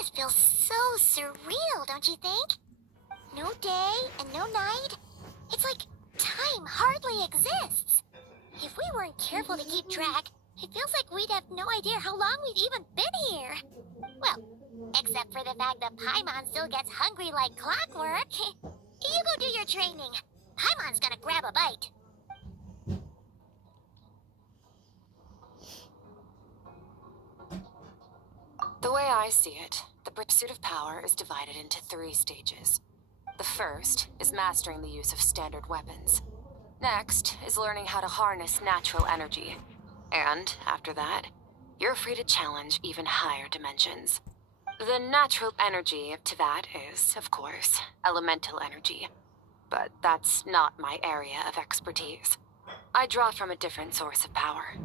abyss feels so surreal, don't you think? No day and no night. It's like time hardly exists. If we weren't careful to keep track, it feels like we'd have no idea how long we've even been here. Well, except for the fact that Paimon still gets hungry like clockwork. You go do your training. Paimon's gonna grab a bite. The way I see it, the pursuit of power is divided into 3 stages. The first is mastering the use of standard weapons. Next is learning how to harness natural energy. And after that, you're free to challenge even higher dimensions. The natural energy of Teyvat is, of course, elemental energy. But that's not my area of expertise. I draw from a different source of power.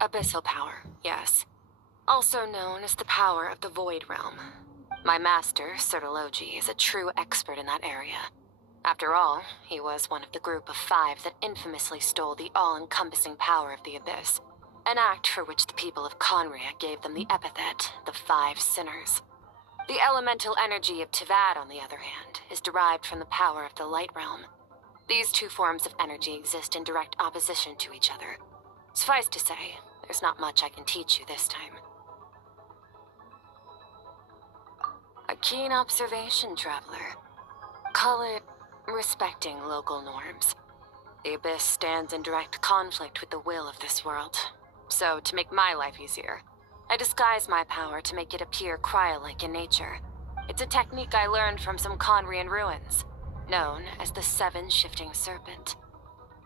Abyssal power, yes. Also known as the power of the Void Realm. My master, Sertologi, is a true expert in that area. After all, he was one of the group of 5 that infamously stole the all-encompassing power of the Abyss, an act for which the people of Conria gave them the epithet, the 5 Sinners. The elemental energy of Teyvat, on the other hand, is derived from the power of the Light Realm. These 2 forms of energy exist in direct opposition to each other. Suffice to say, there's not much I can teach you this time. A keen observation, traveler. Call it respecting local norms. The Abyss stands in direct conflict with the will of this world. So, to make my life easier, I disguise my power to make it appear cryo-like in nature. It's a technique I learned from some Conrian ruins, known as the 7 Shifting Serpent.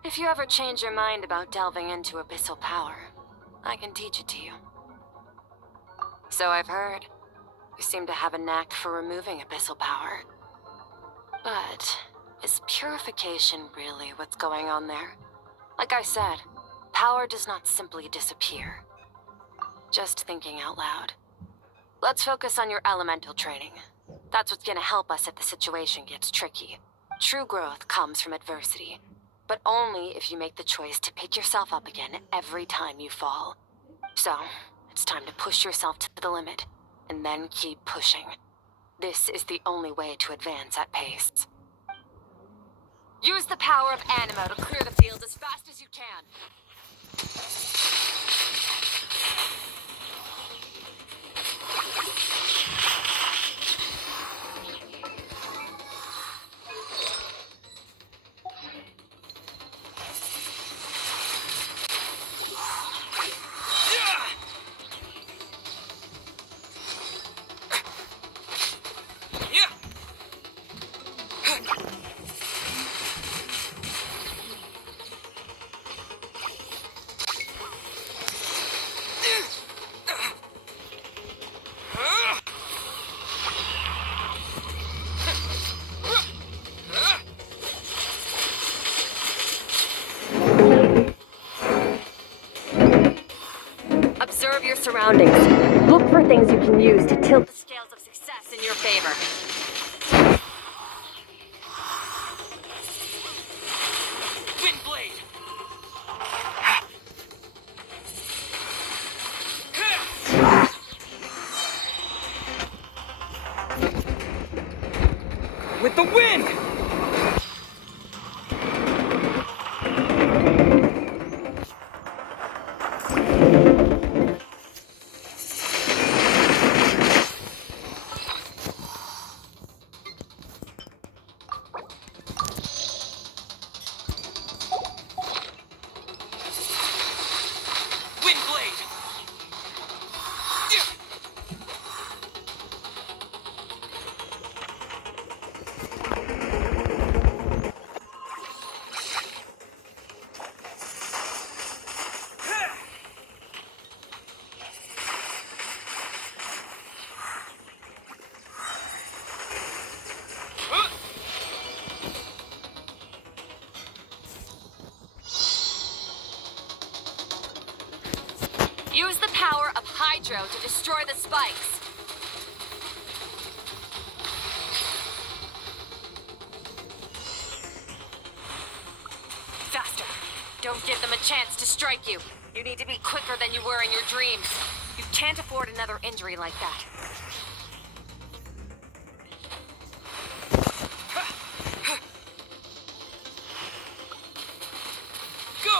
If you ever change your mind about delving into abyssal power, I can teach it to you. So I've heard. You seem to have a knack for removing abyssal power. But is purification really what's going on there? Like I said, power does not simply disappear. Just thinking out loud. Let's focus on your elemental training. That's what's gonna help us if the situation gets tricky. True growth comes from adversity, but only if you make the choice to pick yourself up again every time you fall. So, it's time to push yourself to the limit, and then keep pushing. This is the only way to advance at pace. Use the power of Animo to clear the field as fast as you can. Observe your surroundings. Look for things you can use to tilt the scales of success in your favor. Windblade! With the wind! Use the power of Hydro to destroy the spikes. Faster. Don't give them a chance to strike you. You need to be quicker than you were in your dreams. You've Can't afford another injury like that. Go!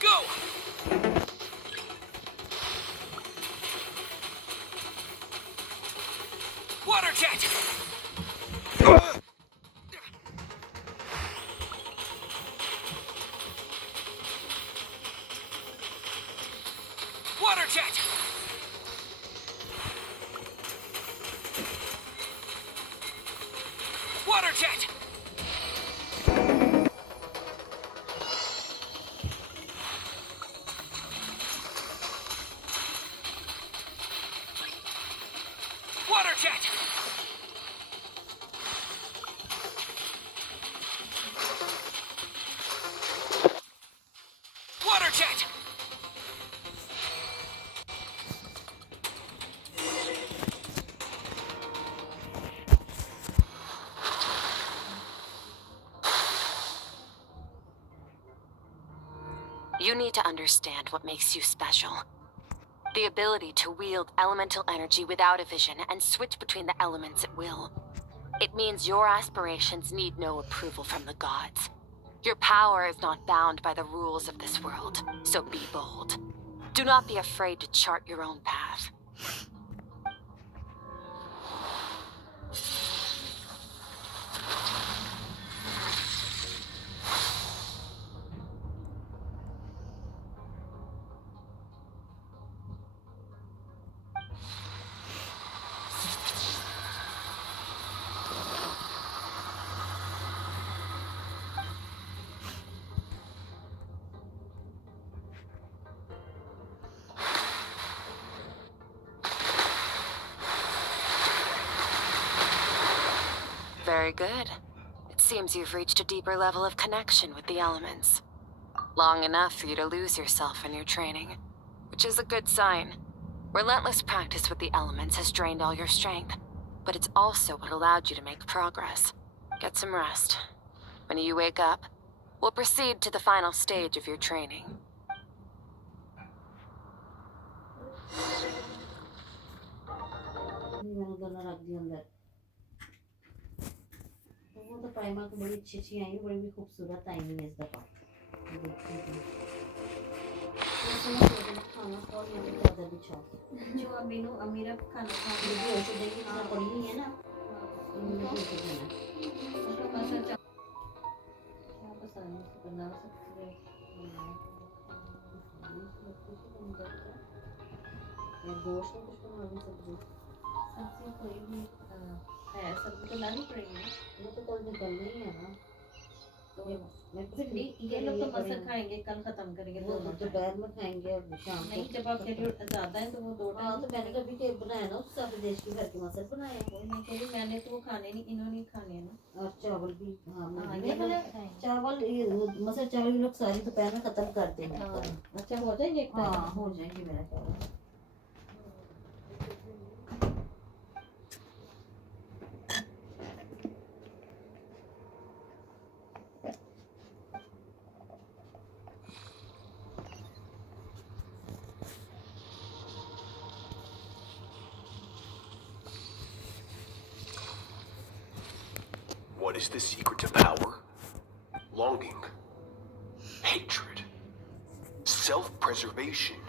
Go! Water jet! Water jet! Water jet! Water jet! Water jet! You need to understand what makes you special. The ability to wield elemental energy without a vision and switch between the elements at will. It means your aspirations need no approval from the gods. Your power is not bound by the rules of this world, so be bold. Do not be afraid to chart your own path. Very good. It seems you've reached a deeper level of connection with the elements. Long enough for you to lose yourself in your training, which is a good sign. Relentless practice with the elements has drained all your strength, but it's also what allowed you to make progress. Get some rest. When you wake up, we'll proceed to the final stage of your training. मैंने दोनों रख दी अंदर। तो वो तो primer तो बड़ी अच्छी आई, बड़ी भी खूबसूरत आई है इस दफ़ा। खाना खाओ या फिर चादर बिछाओ। जो अमीनो अमीरा खाना खाने की हो जाएगी, इतना पड़ी नहीं है ना, इन्होंने कुछ देना। उसका मसाला क्या पसंद है, उसको बना सकते हैं। या गोश्त में कुछ बना भी सकते हैं। सब्जी कोई भी है, सब्जी तो लानी पड़ेगी, वो तो कल निकलना ही है ना। तो भिंडी ये लोग तो मसर खाएंगे, कल खत्म करेंगे, वो दोपहर में खाएंगे और शाम को। नहीं, जब आपके लिए ज़्यादा है तो वो दो टाइम। हाँ, तो मैंने कभी केक बनाया ना, उसका भी देश के घर के मसर बनाया। मैं कह रही मैंने तो वो खाने नहीं, इन्होंने खाने हैं ना। और चावल भी, हाँ चावल, ये मसर चावल लोग सारी दोपहर में खत्म कर देंगे। अच्छा हो जाएंगे? हाँ हो जाएंगे मेरा ख्याल। What is the secret to power? Longing, hatred, self-preservation.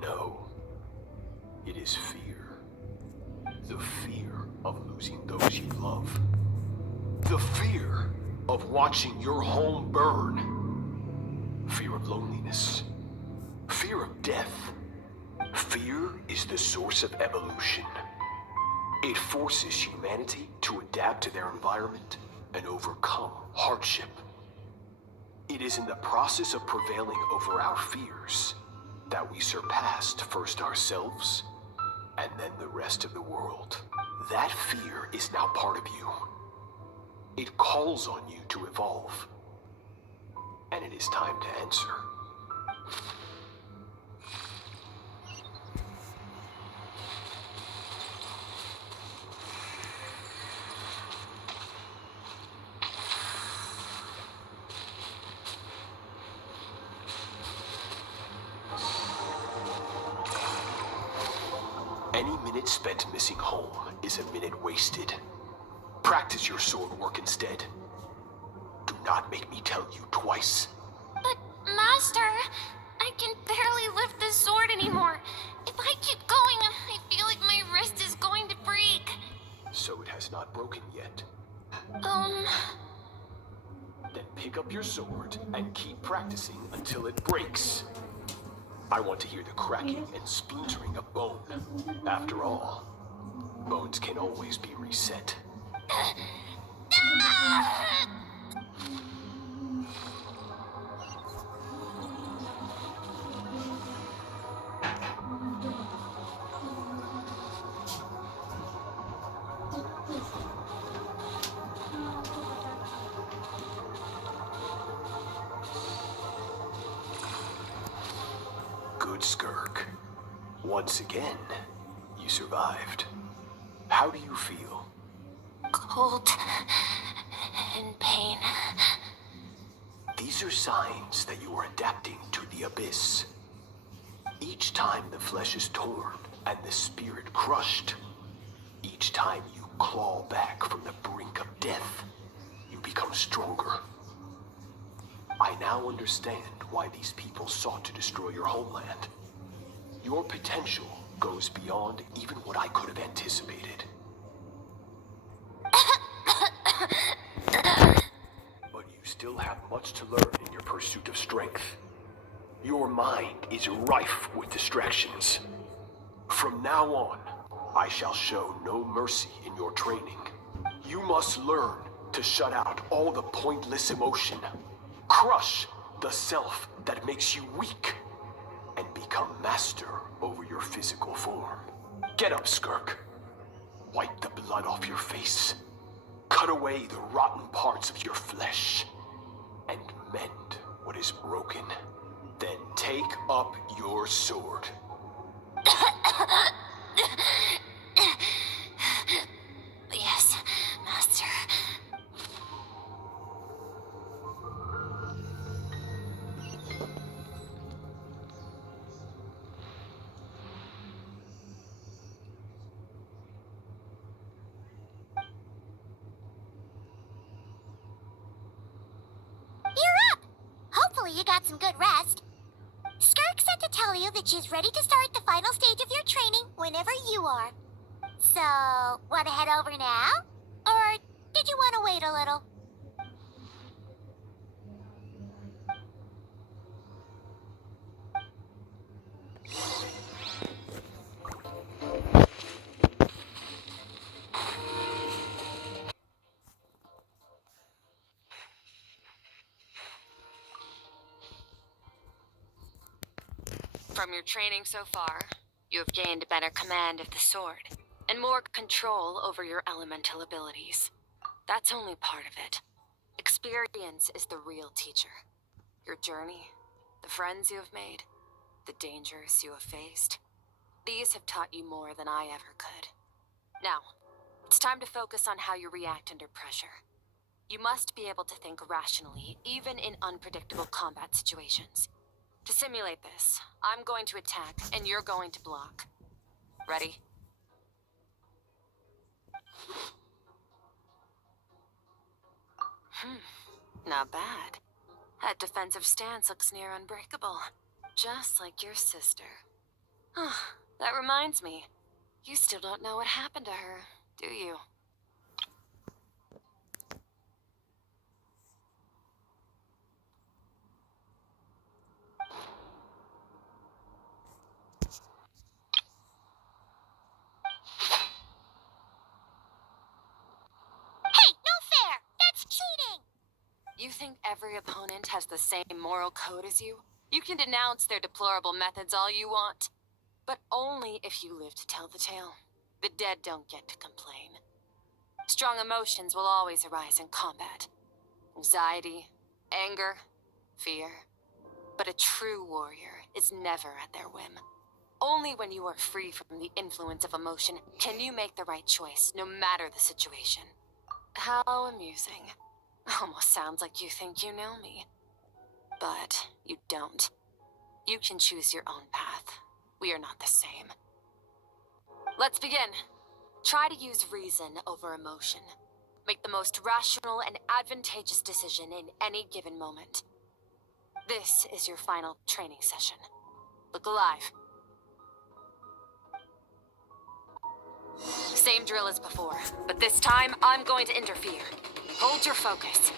No, it is fear. The fear of losing those you love. The fear of watching your home burn. Fear of loneliness. Fear of death. Fear is the source of evolution. It forces humanity to adapt to their environment and overcome hardship. It is in the process of prevailing over our fears that we surpassed first ourselves and then the rest of the world. That fear is now part of you. It calls on you to evolve. And it is time to answer. Any minute spent missing home is a minute wasted. Practice your sword work instead. Do not make me tell you twice. But, Master, I can barely lift the sword anymore. If I keep going, I feel like my wrist is going to break. So it has not broken yet. Then pick up your sword and keep practicing until it breaks. I want to hear the cracking and splintering of bone. After all, bones can always be reset. Good, Skirk. Once again, you survived. How do you feel? Cold and pain. These are signs that you are adapting to the abyss. Each time the flesh is torn and the spirit crushed, each time you claw back from the brink of death, you become stronger. I now understand why these people sought to destroy your homeland. Your potential goes beyond even what I could have anticipated. But you still have much to learn in your pursuit of strength. Your mind is rife with distractions. From now on, I shall show no mercy in your training. You must learn to shut out all the pointless emotion. Crush the self that makes you weak, and become master over your physical form. Get up, Skirk. Wipe the blood off your face. Cut away the rotten parts of your flesh, and mend what is broken. Then take up your sword. Yes, Master. You're up! Hopefully you got some good rest. Skirk said to tell you that she's ready to start the final stage of your training whenever you are. So, want to head over now? Or did you want to wait a little? From your training so far, you have gained better command of the sword, and more control over your elemental abilities. That's only part of it. Experience is the real teacher. Your journey, the friends you have made, the dangers you have faced. These have taught you more than I ever could. Now, it's time to focus on how you react under pressure. You must be able to think rationally, even in unpredictable combat situations. To simulate this, I'm going to attack, and you're going to block. Ready? Not bad. That defensive stance looks near unbreakable. Just like your sister. That reminds me. You still don't know what happened to her, do you? Hey, no fair! That's cheating! You think every opponent has the same moral code as you? You can denounce their deplorable methods all you want. But only if you live to tell the tale. The dead don't get to complain. Strong emotions will always arise in combat. Anxiety, anger, fear. But a true warrior is never at their whim. Only when you are free from the influence of emotion can you make the right choice, no matter the situation. How amusing. Almost sounds like you think you know me. But you don't. You can choose your own path. We are not the same. Let's begin. Try to use reason over emotion. Make the most rational and advantageous decision in any given moment. This is your final training session. Look alive. Same drill as before, but this time I'm going to interfere. Hold your focus.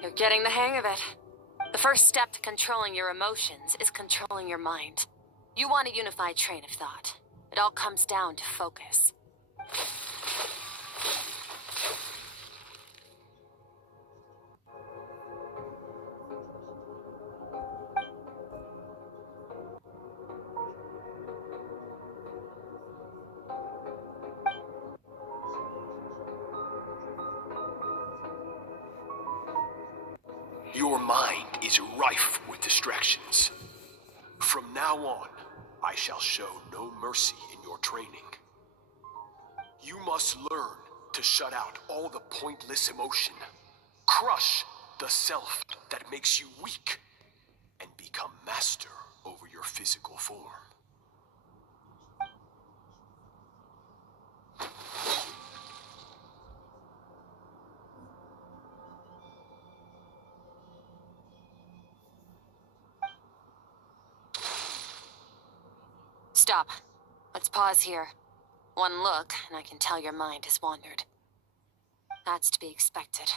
You're getting the hang of it. The first step to controlling your emotions is controlling your mind. You want a unified train of thought. It all comes down to focus. Your mind is rife with distractions. From now on, I shall show no mercy in your training. You must learn to shut out all the pointless emotion, crush the self that makes you weak, and become master over your physical form. Stop. Let's pause here. One look, and I can tell your mind has wandered. That's to be expected.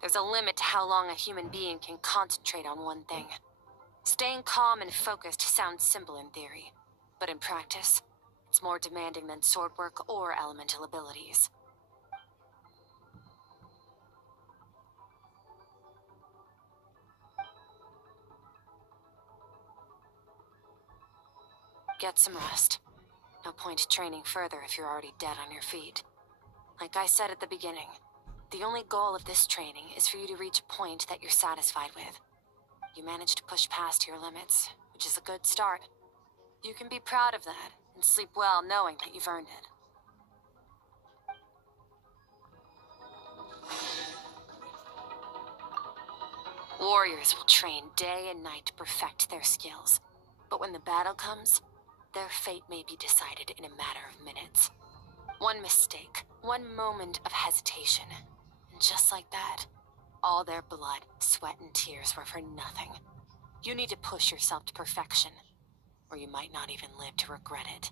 There's a limit to how long a human being can concentrate on one thing. Staying calm and focused sounds simple in theory, but in practice, it's more demanding than sword work or elemental abilities. Get some rest. No point training further if you're already dead on your feet. Like I said at the beginning, the only goal of this training is for you to reach a point that you're satisfied with. You managed to push past your limits, which is a good start. You can be proud of that and sleep well knowing that you've earned it. Warriors will train day and night to perfect their skills, but when the battle comes, their fate may be decided in a matter of minutes. One mistake, one moment of hesitation, and just like that, all their blood, sweat, and tears were for nothing. You need to push yourself to perfection, or you might not even live to regret it.